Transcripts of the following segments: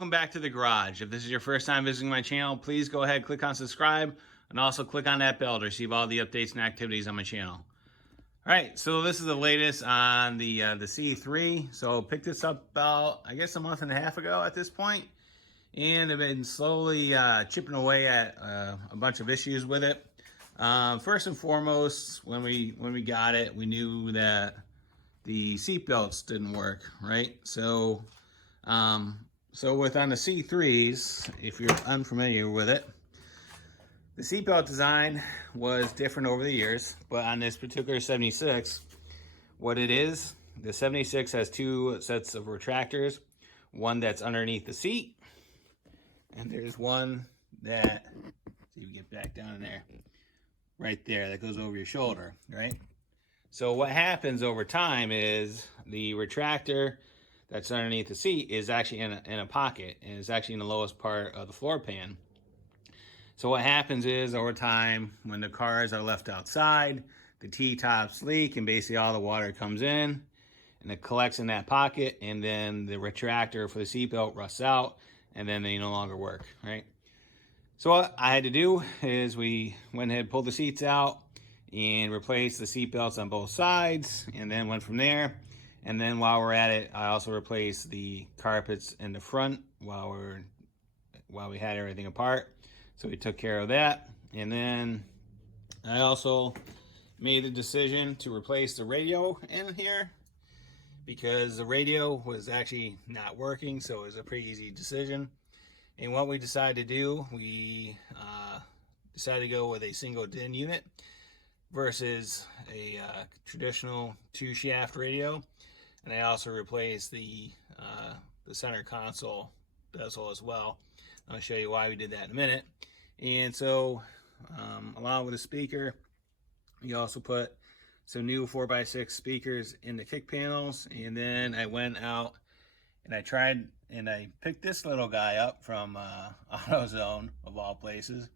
welcome back to the garage. If this is your first time visiting my channel, please go ahead, click on subscribe, and also click on that bell to receive all the updates and activities on my channel. All right, so this is the latest on the C3. So picked this up about, I guess, a month and a half ago at this point, and I've been slowly chipping away at a bunch of issues with it. First and foremost, when we got it, we knew that the seat belts didn't work, right? So with on the C3s, if you're unfamiliar with it, the seatbelt design was different over the years, but on this particular 76, what it is, the 76 has two sets of retractors, one that's underneath the seat, and there's one that, see if you get back down in there, right there, that goes over your shoulder, right? So what happens over time is the retractor that's underneath the seat is actually in a pocket, and it's actually in the lowest part of the floor pan. So what happens is over time, when the cars are left outside, the T-tops leak and basically all the water comes in and it collects in that pocket, and then the retractor for the seatbelt rusts out and then they no longer work, right? So what I had to do is we went ahead and pulled the seats out and replaced the seat belts on both sides, and then went from there. And then while we're at it, I also replaced the carpets in the front while we had everything apart. So we took care of that. And then I also made the decision to replace the radio in here because the radio was actually not working. So it was a pretty easy decision. And what we decided to do, we decided to go with a single DIN unit versus a traditional 2-shaft radio. And I also replaced the center console bezel as well. I'll show you why we did that in a minute. And so, along with the speaker, we also put some new 4x6 speakers in the kick panels. And then I went out and I tried and I picked this little guy up from AutoZone, of all places.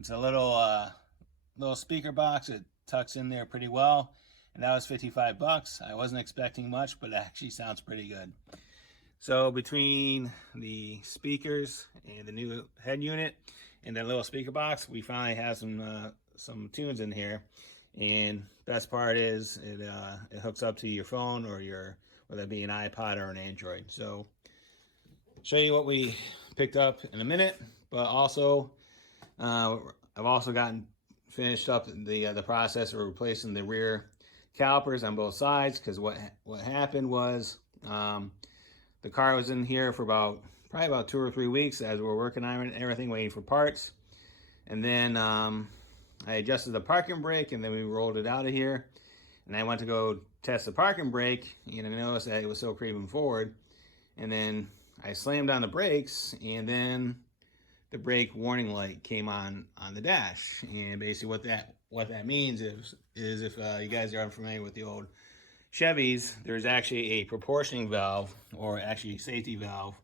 It's a little speaker box. It tucks in there pretty well. And that was 55 bucks. I wasn't expecting much, but it actually sounds pretty good. So between the speakers and the new head unit and that little speaker box, we finally have some tunes in here. And best part is it hooks up to your phone or whether it be an iPod or an Android. So show you what we picked up in a minute, but also I've also finished up the process of replacing the rear calipers on both sides, because what happened was the car was in here for probably about 2 or 3 weeks as we were working on everything, waiting for parts. And then I adjusted the parking brake, and then we rolled it out of here. And I went to go test the parking brake, and I noticed that it was still creeping forward. And then I slammed on the brakes, and then the brake warning light came on the dash. And basically what that means is if you guys are unfamiliar with the old Chevys, there's actually a proportioning valve, or actually safety valve,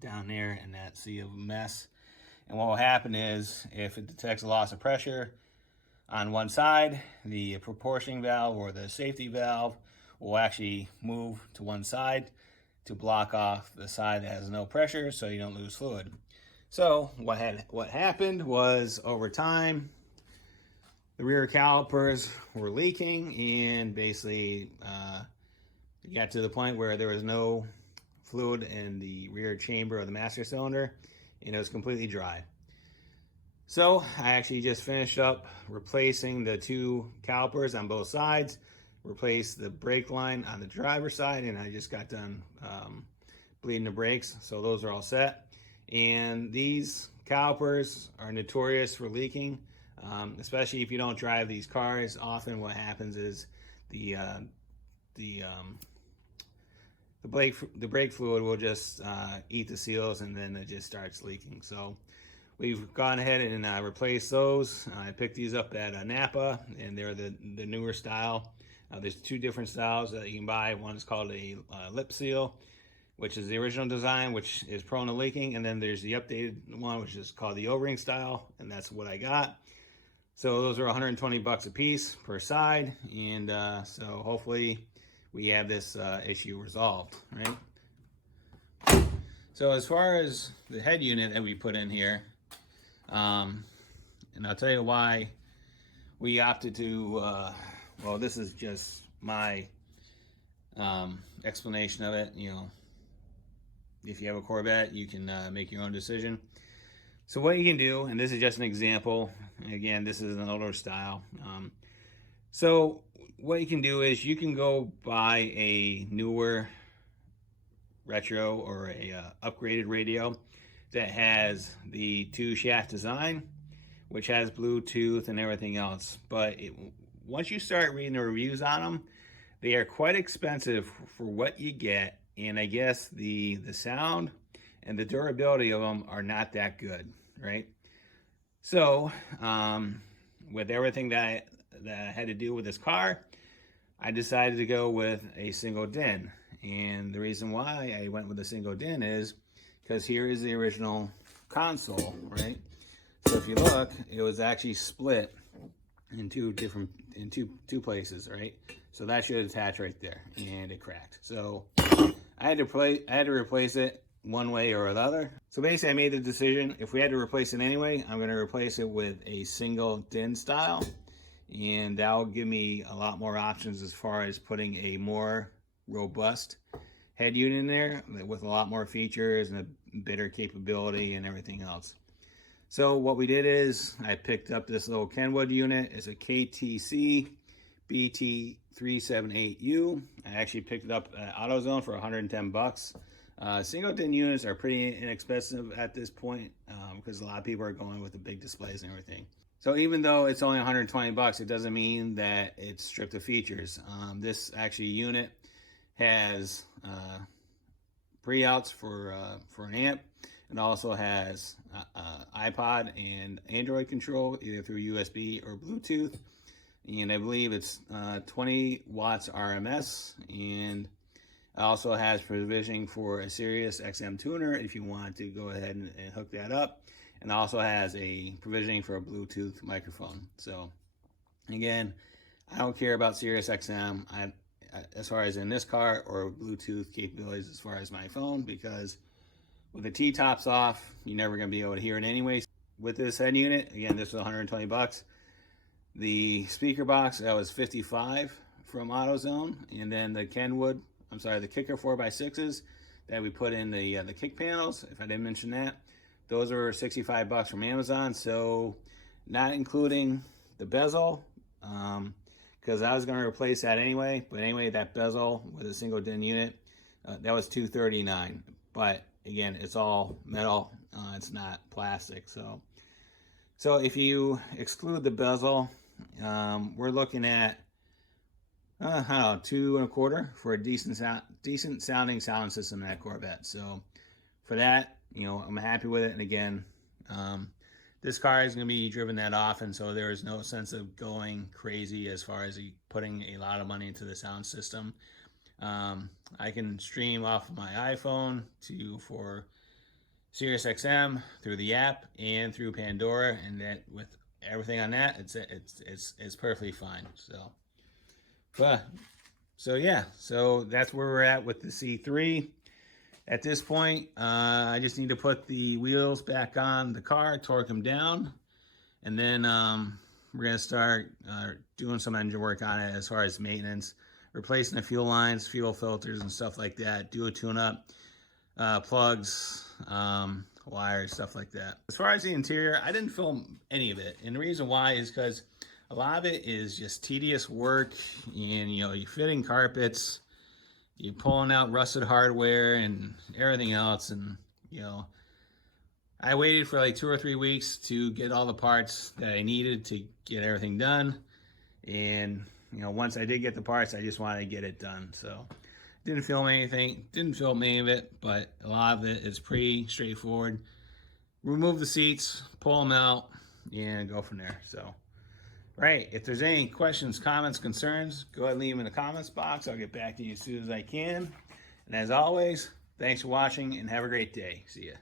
down there in that sea of mess. And what will happen is if it detects a loss of pressure on one side, the proportioning valve or the safety valve will actually move to one side to block off the side that has no pressure, so you don't lose fluid. So what happened was, over time, the rear calipers were leaking, and basically it got to the point where there was no fluid in the rear chamber of the master cylinder, and it was completely dry. So I actually just finished up replacing the 2 calipers on both sides, replaced the brake line on the driver's side, and I just got done bleeding the brakes, so those are all set. And these calipers are notorious for leaking. Especially if you don't drive these cars. Often what happens is the brake fluid will just eat the seals, and then it just starts leaking. So we've gone ahead and replaced those. I picked these up at Napa, and they're the newer style. There's 2 different styles that you can buy. One is called a lip seal, which is the original design, which is prone to leaking. And then there's the updated one, which is called the O-ring style, and that's what I got. So those are 120 bucks a piece per side, and so hopefully we have this issue resolved, right? So as far as the head unit that we put in here, and I'll tell you why we opted to, well, this is just my explanation of it. You know, if you have a Corvette, you can make your own decision. So what you can do, and this is just an example, again, this is an older style. So what you can do is you can go buy a newer retro or a upgraded radio that has the 2-shaft design, which has Bluetooth and everything else. But once you start reading the reviews on them, they are quite expensive for what you get, and I guess the sound and the durability of them are not that good, right? So with everything that I had to do with this car, I decided to go with a single DIN. And the reason why I went with a single DIN is because here is the original console, right? So if you look, it was actually split in two two places, right? So that should attach right there, and it cracked. So I had to replace it one way or the other. So basically I made the decision, if we had to replace it anyway, I'm gonna replace it with a single DIN style, and that'll give me a lot more options as far as putting a more robust head unit in there with a lot more features and a better capability and everything else. So what we did is I picked up this little Kenwood unit. It's a KTC BT378U. I actually picked it up at AutoZone for 110 bucks. Single DIN units are pretty inexpensive at this point because a lot of people are going with the big displays and everything. So even though it's only 120 bucks, it doesn't mean that it's stripped of features. This actually unit has pre-outs for an amp. It also has iPod and Android control, either through USB or Bluetooth. And I believe it's 20 watts RMS. And it also has provisioning for a Sirius XM tuner if you want to go ahead and hook that up. And also has a provisioning for a Bluetooth microphone. So again, I don't care about Sirius XM as far as in this car, or Bluetooth capabilities as far as my phone, because with the T-tops off, you're never going to be able to hear it anyways. With this head unit, again, this was 120 bucks. The speaker box, that was 55 from AutoZone. And then the Kenwood, the Kicker 4x6s that we put in the kick panels, if I didn't mention that, those were 65 bucks from Amazon. So not including the bezel, because I was going to replace that anyway. But anyway, that bezel with a single DIN unit, that was $239. But again, it's all metal, it's not plastic. So if you exclude the bezel, we're looking at I don't know, $225 for a decent sounding sound system in that Corvette. So for that, you know, I'm happy with it. And again, this car is going to be driven that often, so there is no sense of going crazy as far as putting a lot of money into the sound system. I can stream off my iPhone for Sirius XM through the app and through Pandora, and that with everything on that, it's perfectly fine. So yeah, so that's where we're at with the C3. At this point, I just need to put the wheels back on the car, torque them down, and then we're gonna start doing some engine work on it as far as maintenance, replacing the fuel lines, fuel filters, and stuff like that. Do a tune-up, plugs, wires, stuff like that. As far as the interior, I didn't film any of it, and the reason why is because a lot of it is just tedious work, and you know, you're fitting carpets, you're pulling out rusted hardware and everything else, and you know, I waited for like 2 or 3 weeks to get all the parts that I needed to get everything done. And you know, once I did get the parts, I just wanted to get it done. So didn't film any of it, but a lot of it is pretty straightforward. Remove the seats, pull them out, and go from there. So right, if there's any questions, comments, concerns, go ahead and leave them in the comments box. I'll get back to you as soon as I can. And as always, thanks for watching and have a great day. See ya.